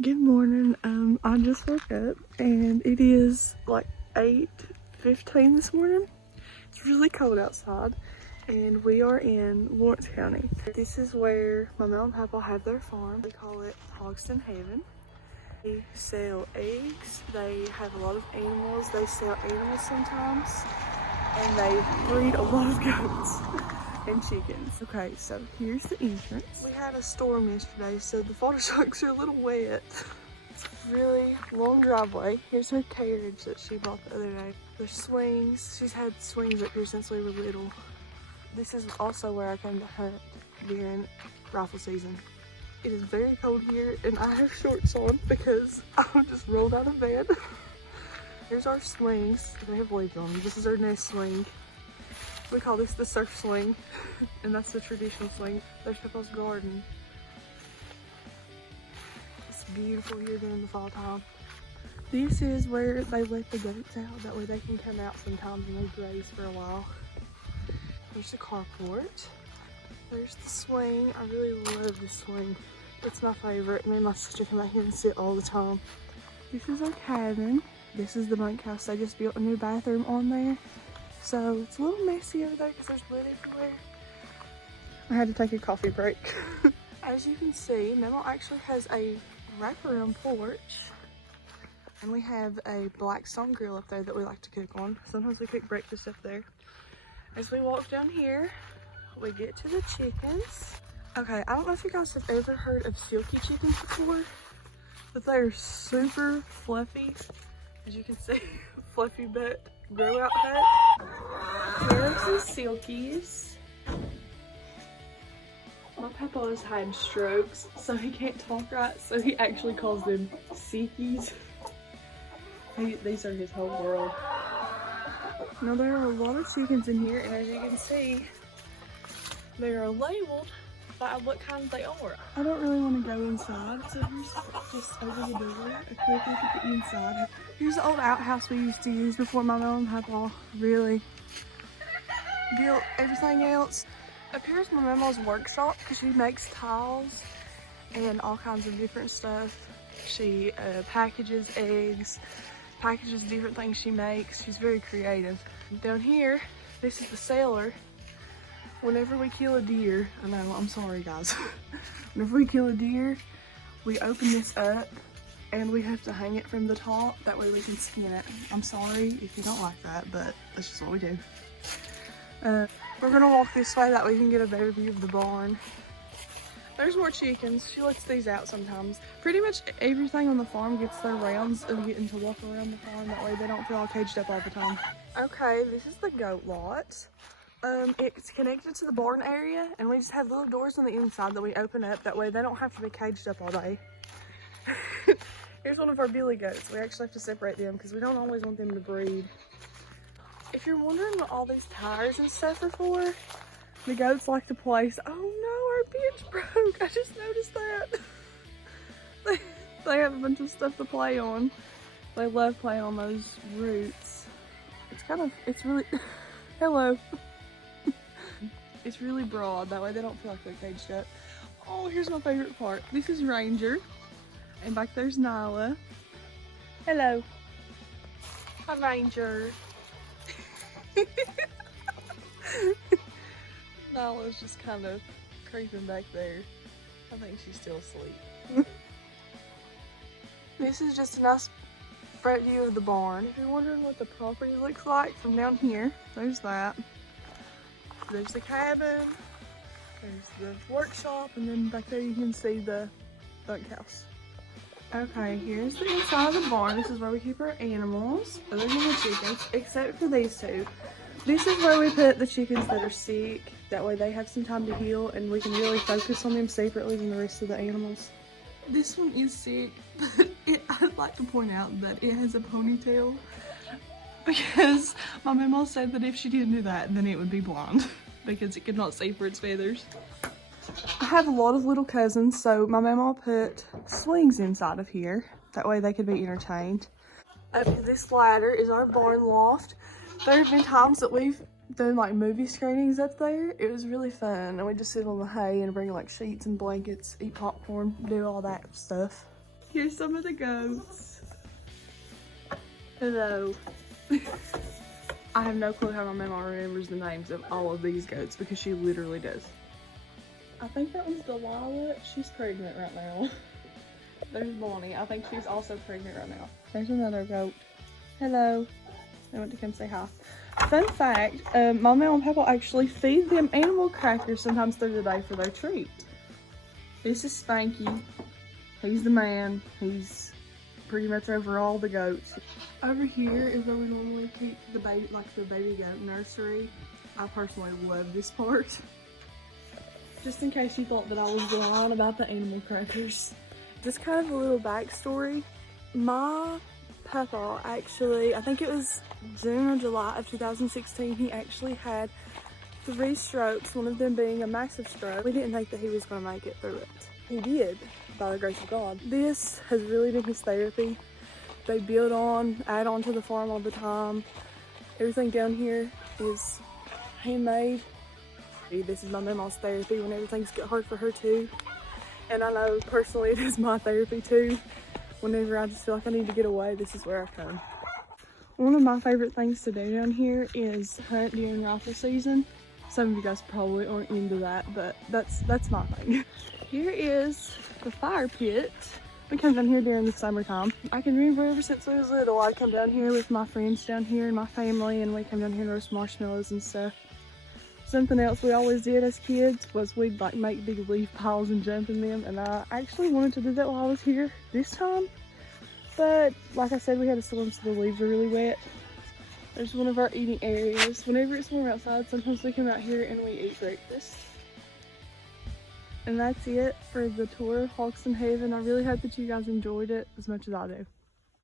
Good morning. I just woke up and it is like 8:15 this morning. It's really cold outside and we are in Lawrence County. This is where my mom and papa have their farm. They call it Hogston Haven. They sell eggs. They have a lot of animals. They sell animals sometimes and they breed a lot of goats and chickens. Okay, so here's the entrance. We had a storm yesterday, so the water trucks are a little wet. It's a really long driveway. Here's her carriage that she bought the other day. There's swings. She's had swings up here since we were little. This is also where I came to hunt during rifle season. It is very cold here and I have shorts on because I just rolled out of bed. Here's our swings. They have leaves on them. This is our nest swing. We call this the surf swing, and that's the traditional swing. There's Papa's garden. It's beautiful here during the fall time. This is where they let the goats out. That way they can come out sometimes and they graze for a while. There's the carport. There's the swing. I really love this swing. It's my favorite. Me and my sister come out here and sit all the time. This is our cabin. This is the bunkhouse. They just built a new bathroom on there. So it's a little messy over there because there's wood everywhere. I had to take a coffee break. As you can see, Memo actually has a wraparound porch. And we have a black stone grill up there that we like to cook on. Sometimes we cook breakfast up there. As we walk down here, we get to the chickens. Okay, I don't know if you guys have ever heard of silky chickens before, but they're super fluffy. As you can see, fluffy butt grow out hut. Here's the silkies. My papa has had strokes, so he can't talk right, so he actually calls them silkies. These are his whole world. Now there are a lot of chickens in here, and as you can see, they are labeled by what kind they are. I don't really want to go inside, so here's just over the door, a quick look at the inside. Here's the old outhouse we used to use before my mom and papa really built everything else. Up here is my mama's workshop because she makes tiles and all kinds of different stuff. She packages eggs, packages different things she makes. She's very creative. Down here, this is the cellar. Whenever we kill a deer, I know, I'm sorry guys. Whenever we kill a deer, we open this up and we have to hang it from the top. That way we can skin it. I'm sorry if you don't like that, but that's just what we do. We're gonna walk this way, that way we can get a better view of the barn. There's more chickens. She lets these out sometimes. Pretty much everything on the farm gets their rounds of getting to walk around the farm. That way they don't feel all caged up all the time. Okay, this is the goat lot. It's connected to the barn area, and we just have little doors on the inside that we open up. That way they don't have to be caged up all day. Here's one of our billy goats. We actually have to separate them because we don't always want them to breed. If you're wondering what all these tires and stuff are for, the goats like to place. Oh no, our bench broke. I just noticed that. They have a bunch of stuff to play on. They love playing on those roots. It's really, hello. It's really broad, that way they don't feel like they're caged up. Oh, here's my favorite part. This is Ranger, and back there's Nyla. Hello. Hi, Ranger. Nyla's just kind of creeping back there. I think she's still asleep. This is just a nice front view of the barn. If you're wondering what the property looks like from down here, there's that. There's the cabin, there's the workshop, and then back there you can see the bunkhouse. Okay, here's the inside of the barn. This is where we keep our animals, other than the chickens, except for these two. This is where we put the chickens that are sick. That way they have some time to heal and we can really focus on them separately than the rest of the animals. This one is sick, but I'd like to point out that it has a ponytail. Because my mama said that if she didn't do that, then it would be blind because it could not see for its feathers. I have a lot of little cousins, so my mama put swings inside of here. That way they could be entertained. Up to this ladder is our barn loft. There have been times that we've done like movie screenings up there. It was really fun, and we just sit on the hay and bring like sheets and blankets, eat popcorn, do all that stuff. Here's some of the goats. Hello. I have no clue how my mama remembers the names of all of these goats because she literally does. I think that one's Delilah. She's pregnant right now. There's Bonnie. I think she's also pregnant right now. There's another goat. Hello. I went to come say hi. Fun fact, my mom and papa actually feed them animal crackers sometimes through the day for their treat. This is Spanky. He's the man. He's pretty much over all the goats. Over here is where we normally keep the baby, like the baby goat nursery. I personally love this part. Just in case you thought that I was lying about the animal crackers. Just kind of a little backstory. My papa actually, I think it was June or July of 2016, he actually had 3 strokes, one of them being a massive stroke. We didn't think that he was going to make it through it. He did, by the grace of God. This has really been his therapy. They build on, add on to the farm all the time. Everything down here is handmade. This is my mama's therapy whenever things get hard for her too. And I know personally it is my therapy too. Whenever I just feel like I need to get away, this is where I come. One of my favorite things to do down here is hunt during rifle season. Some of you guys probably aren't into that, but that's my thing. Here is the fire pit. We come down here during the summertime. I can remember ever since I was little, I'd come down here with my friends down here and my family, and we come down here and roast marshmallows and stuff. Something else we always did as kids was we'd like make big leaf piles and jump in them, and I actually wanted to do that while I was here this time. But like I said, we had to still so the leaves are really wet. There's one of our eating areas. Whenever it's warm outside, sometimes we come out here and we eat breakfast. And that's it for the tour of Hogston Haven. I really hope that you guys enjoyed it as much as I do.